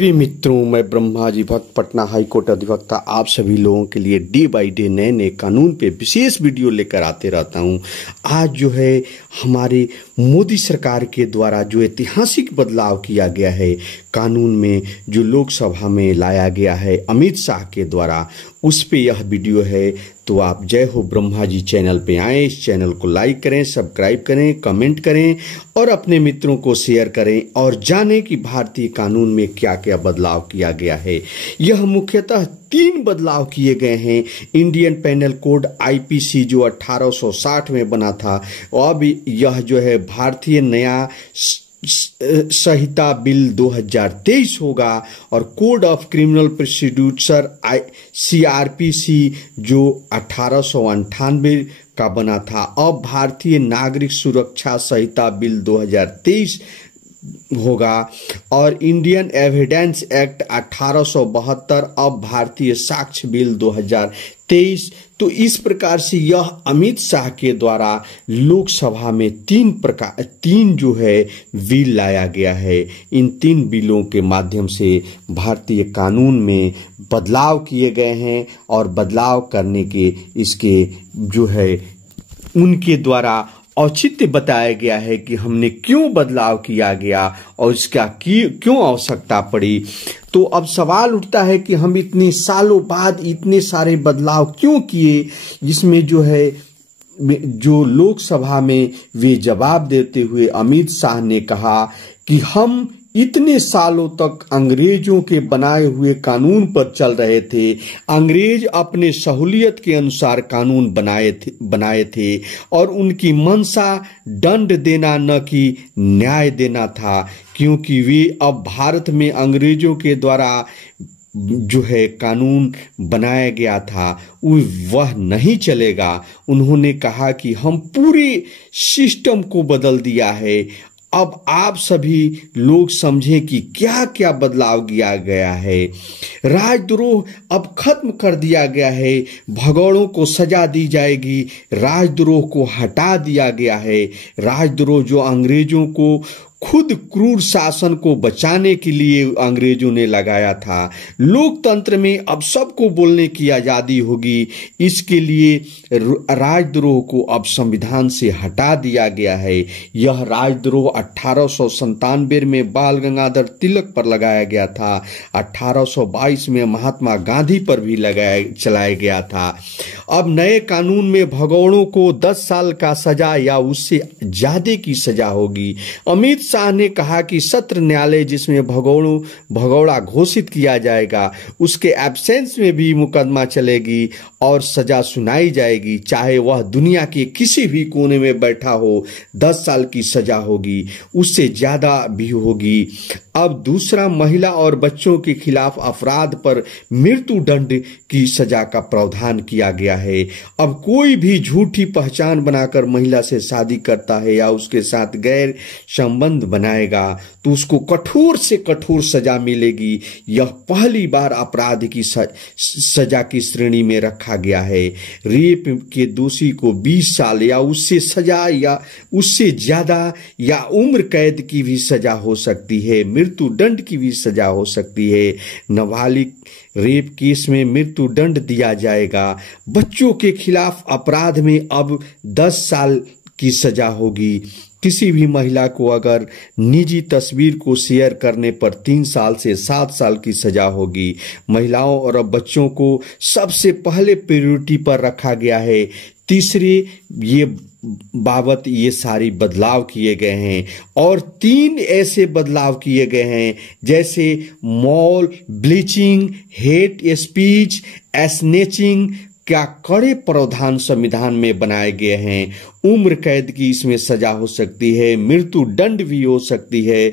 प्रिय मित्रों, मैं ब्रह्मा जी भक्त पटना हाईकोर्ट अधिवक्ता आप सभी लोगों के लिए डे बाय डे नए नए कानून पे विशेष वीडियो लेकर आते रहता हूं। आज जो है हमारे मोदी सरकार के द्वारा जो ऐतिहासिक बदलाव किया गया है कानून में, जो लोकसभा में लाया गया है अमित शाह के द्वारा, उस पे यह वीडियो है। तो आप जय हो ब्रह्मा जी चैनल पे आएं, इस चैनल को लाइक करें, सब्सक्राइब करें, कमेंट करें और अपने मित्रों को शेयर करें और जानें कि भारतीय कानून में क्या क्या बदलाव किया गया है। यह मुख्यतः 3 बदलाव किए गए हैं। इंडियन पेनल कोड आईपीसी जो 1860 में बना था, अब यह जो है भारतीय नया संहिता बिल 2023 होगा और code of criminal procedure CrPC जो 1898 का बना था, अब भारतीय नागरिक सुरक्षा संहिता बिल 2023 होगा और इंडियन एविडेंस एक्ट 1872 अब भारतीय साक्ष्य बिल 2023। तो इस प्रकार से यह अमित शाह के द्वारा लोकसभा में 3 जो है बिल लाया गया है। इन 3 बिलों के माध्यम से भारतीय कानून में बदलाव किए गए हैं और बदलाव करने के इसके जो है उनके द्वारा औचित्य बताया गया है कि हमने क्यों बदलाव किया गया और इसका क्यों आवश्यकता पड़ी। तो अब सवाल उठता है कि हम इतने सालों बाद इतने सारे बदलाव क्यों किए, जिसमें जो है जो लोकसभा में वे जवाब देते हुए अमित शाह ने कहा कि हम इतने सालों तक अंग्रेजों के बनाए हुए कानून पर चल रहे थे। अंग्रेज अपने सहूलियत के अनुसार कानून बनाए थे और उनकी मंशा दंड देना न कि न्याय देना था, क्योंकि वे अब भारत में अंग्रेजों के द्वारा जो है कानून बनाया गया था वह नहीं चलेगा। उन्होंने कहा कि हम पूरे सिस्टम को बदल दिया है। अब आप सभी लोग समझें कि क्या क्या बदलाव किया गया है। राजद्रोह अब खत्म कर दिया गया है, भगौड़ों को सजा दी जाएगी। राजद्रोह को हटा दिया गया है। राजद्रोह जो अंग्रेजों को खुद क्रूर शासन को बचाने के लिए अंग्रेजों ने लगाया था। लोकतंत्र में अब सबको बोलने की आजादी होगी, इसके लिए राजद्रोह को अब संविधान से हटा दिया गया है। यह राजद्रोह 1897 में बाल गंगाधर तिलक पर लगाया गया था, 1822 में महात्मा गांधी पर भी चलाया गया था। अब नए कानून में भगौड़ों को 10 साल का सजा या उससे ज्यादा की सजा होगी। अमित शाह ने कहा कि सत्र न्यायालय जिसमें भगौड़ा घोषित किया जाएगा, उसके एब्सेंस में भी मुकदमा चलेगी और सजा सुनाई जाएगी, चाहे वह दुनिया के किसी भी कोने में बैठा हो। 10 साल की सजा होगी, उससे ज्यादा भी होगी। अब दूसरा, महिला और बच्चों के खिलाफ अपराध पर मृत्यु दंड की सजा का प्रावधान किया गया है। अब कोई भी झूठी पहचान बनाकर महिला से शादी करता है या उसके साथ गैर संबंध बनाएगा तो उसको कठोर से कठोर सजा मिलेगी। यह पहली बार अपराध की सजा की श्रेणी में रखा गया है। रेप के दोषी को 20 साल या उससे सजा या उससे ज्यादा या उम्र कैद की भी सजा हो सकती है, मृत्यु दंड की भी सजा हो सकती है। नाबालिग रेप केस में मृत्यु दंड दिया जाएगा। बच्चों के खिलाफ अपराध में अब 10 साल की सजा होगी। किसी भी महिला को अगर निजी तस्वीर को शेयर करने पर 3 साल से 7 साल की सजा होगी। महिलाओं और बच्चों को सबसे पहले प्रायोरिटी पर रखा गया है। तीसरे ये बाबत ये सारी बदलाव किए गए हैं और 3 ऐसे बदलाव किए गए हैं जैसे mall bleaching, hate speech, snatching क्या कड़े प्रावधान संविधान में बनाए गए हैं। उम्र कैद की इसमें सजा हो सकती है, मृत्यु दंड भी हो सकती है।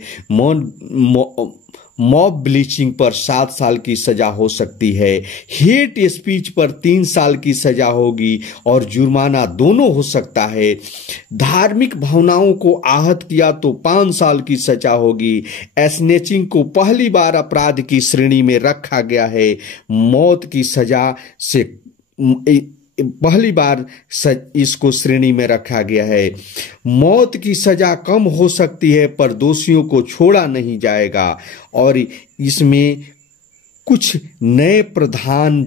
मॉब ब्लीचिंग पर 7 साल की सजा हो सकती है। हेट स्पीच पर 3 साल की सजा होगी और जुर्माना दोनों हो सकता है। धार्मिक भावनाओं को आहत किया तो 5 साल की सजा होगी। स्नैचिंग को पहली बार अपराध की श्रेणी में रखा गया है। मौत की सजा से पहली बार इसको श्रेणी में रखा गया है। मौत की सजा कम हो सकती है पर दोषियों को छोड़ा नहीं जाएगा। और इसमें कुछ नए प्रावधान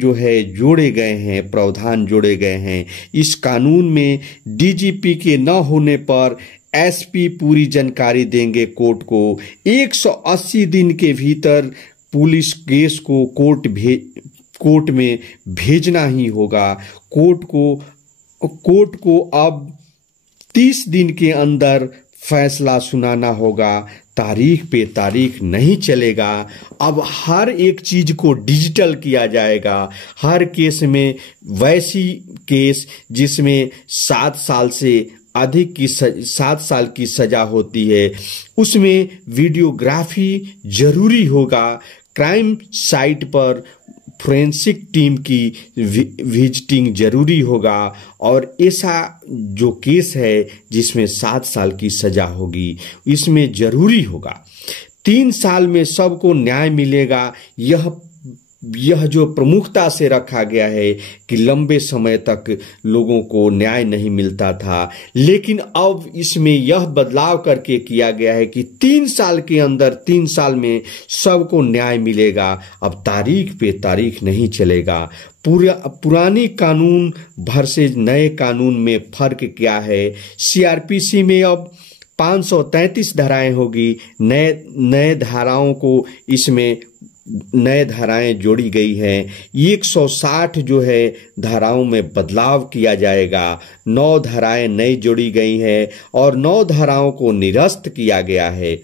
जोड़े गए हैं। इस कानून में डीजीपी के न होने पर एसपी पूरी जानकारी देंगे कोर्ट को। 180 दिन के भीतर पुलिस केस को कोर्ट में भेजना ही होगा। कोर्ट को अब 30 दिन के अंदर फैसला सुनाना होगा। तारीख पे तारीख नहीं चलेगा। अब हर एक चीज को डिजिटल किया जाएगा। हर केस में वैसी केस जिसमें 7 साल से अधिक की 7 साल की सजा होती है, उसमें वीडियोग्राफी जरूरी होगा। क्राइम साइट पर फोरेंसिक टीम की विजिटिंग जरूरी होगा। और ऐसा जो केस है जिसमें 7 साल की सजा होगी, इसमें जरूरी होगा 3 साल में सबको न्याय मिलेगा। यह जो प्रमुखता से रखा गया है कि लंबे समय तक लोगों को न्याय नहीं मिलता था, लेकिन अब इसमें यह बदलाव करके किया गया है कि 3 साल के अंदर 3 साल में सबको न्याय मिलेगा। अब तारीख पे तारीख नहीं चलेगा। पुरानी कानून वर्सेज नए कानून में फर्क क्या है? सीआरपीसी में अब 533 धाराएं होगी। नए धाराओं को इसमें नए धाराएं जोड़ी गई हैं। 160 धाराओं में बदलाव किया जाएगा। 9 धाराएं नई जोड़ी गई हैं और 9 धाराओं को निरस्त किया गया है।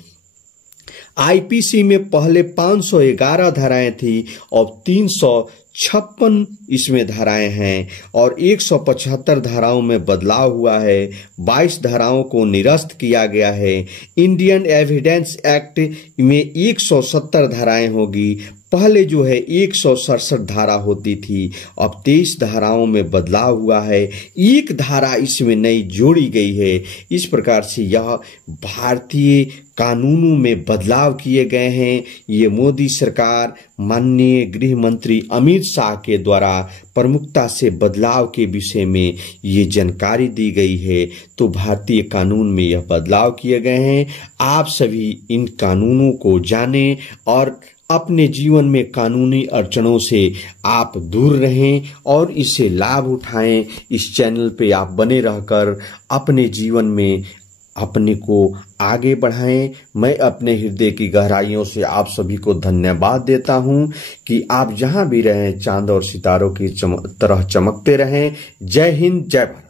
आईपीसी में पहले 511 धाराएं थी, अब 356 इसमें धाराएं हैं और 175 धाराओं में बदलाव हुआ है। 22 धाराओं को निरस्त किया गया है। इंडियन एविडेंस एक्ट में 170 धाराएं होगी। पहले 167 धारा होती थी, अब 23 धाराओं में बदलाव हुआ है। एक धारा इसमें नई जोड़ी गई है। इस प्रकार से यह भारतीय कानूनों में बदलाव किए गए हैं। ये मोदी सरकार माननीय गृह मंत्री अमित शाह के द्वारा प्रमुखता से बदलाव के विषय में ये जानकारी दी गई है। तो भारतीय कानून में यह बदलाव किए गए हैं। आप सभी इन कानूनों को जानें और अपने जीवन में कानूनी अड़चनों से आप दूर रहें और इससे लाभ उठाएं। इस चैनल पे आप बने रहकर अपने जीवन में अपने को आगे बढ़ाएं। मैं अपने हृदय की गहराइयों से आप सभी को धन्यवाद देता हूं कि आप जहां भी रहें चांद और सितारों की तरह चमकते रहें। जय हिंद, जय भारत।